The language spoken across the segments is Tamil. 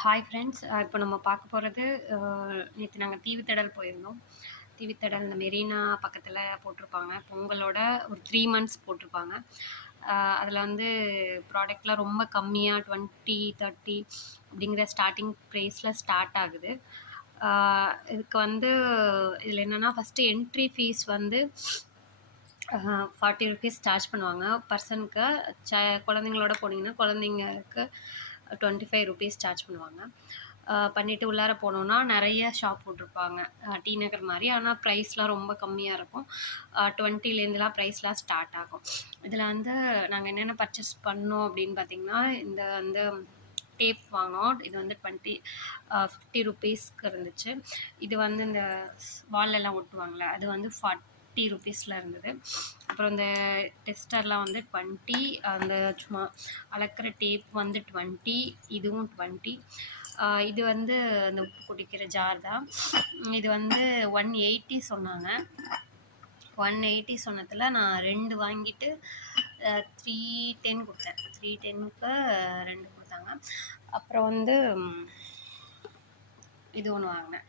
Hi friends. இப்போ நம்ம பார்க்க போகிறது, நேற்று நாங்கள் தீவுத்திடல் போயிருந்தோம். தீவுத்திடல் இந்த மெரினா பக்கத்தில் போட்டிருப்பாங்க. பொங்கலோட ஒரு 3 மந்த்ஸ் போட்டிருப்பாங்க. அதில் வந்து ப்ராடக்ட்லாம் ரொம்ப கம்மியாக 20, 30 அப்படிங்கிற ஸ்டார்டிங் ப்ரைஸில் ஸ்டார்ட் ஆகுது. இதுக்கு வந்து இதில் என்னென்னா, ஃபஸ்ட்டு என்ட்ரி ஃபீஸ் வந்து 40 ருபீஸ் சார்ஜ் பண்ணுவாங்க பர்சனுக்கு. குழந்தைங்களோட போனீங்கன்னா குழந்தைங்களுக்கு 25 ருபீஸ் சார்ஜ் பண்ணுவாங்க. பண்ணிவிட்டு உள்ளார போனோன்னா நிறைய ஷாப் போட்டிருப்பாங்க, டி நகர் மாதிரி. ஆனால் ப்ரைஸ்லாம் ரொம்ப கம்மியாக இருக்கும். 20லேருந்துலாம் ப்ரைஸ்லாம் ஸ்டார்ட் ஆகும். இதில் வந்து நாங்கள் என்னென்ன பர்ச்சேஸ் பண்ணோம் அப்படின்னு பார்த்திங்கன்னா, இந்த வந்து டேப் வாங்கினோம். இது வந்து 50 ருபீஸ்க்கு இருந்துச்சு. இது வந்து இந்த வால்லெல்லாம் ஒட்டுவாங்களே, அது வந்து 40 ருபீஸில் இருந்தது. அப்புறம் இந்த டெஸ்டர்லாம் வந்து 20, அந்த சும்மா அளக்கிற டேப் வந்து 20, இதுவும் 20. இது வந்து அந்த உப்பு குடிக்கிற ஜார் தான். இது வந்து 180 சொன்னாங்க. 180 சொன்னதில் நான் 2 வாங்கிட்டு 310 கொடுத்தேன். 310க்கு 2 கொடுத்தாங்க. அப்புறம் வந்து இது ஒன்று வாங்கினேன்.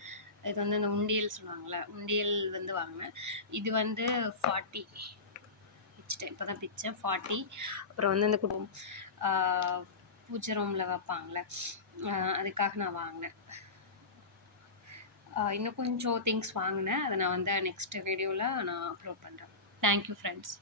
இது வந்து இந்த உண்டியல் சொல்லுவாங்கள்ல, உண்டியல் வந்து வாங்கினேன். இது வந்து 40 பிச்சிட்டேன். இப்போ தான் பிச்சேன் 40. அப்புறம் வந்து இந்த குடும்பம் பூஜை ரூமில் வைப்பாங்களே, அதுக்காக நான் வாங்கினேன். இன்னும் கொஞ்சம் திங்ஸ் வாங்கினேன். அதை நான் வந்து நெக்ஸ்ட் வீடியோவில் நான் அப்லோட் பண்ணுறேன். Thank you friends.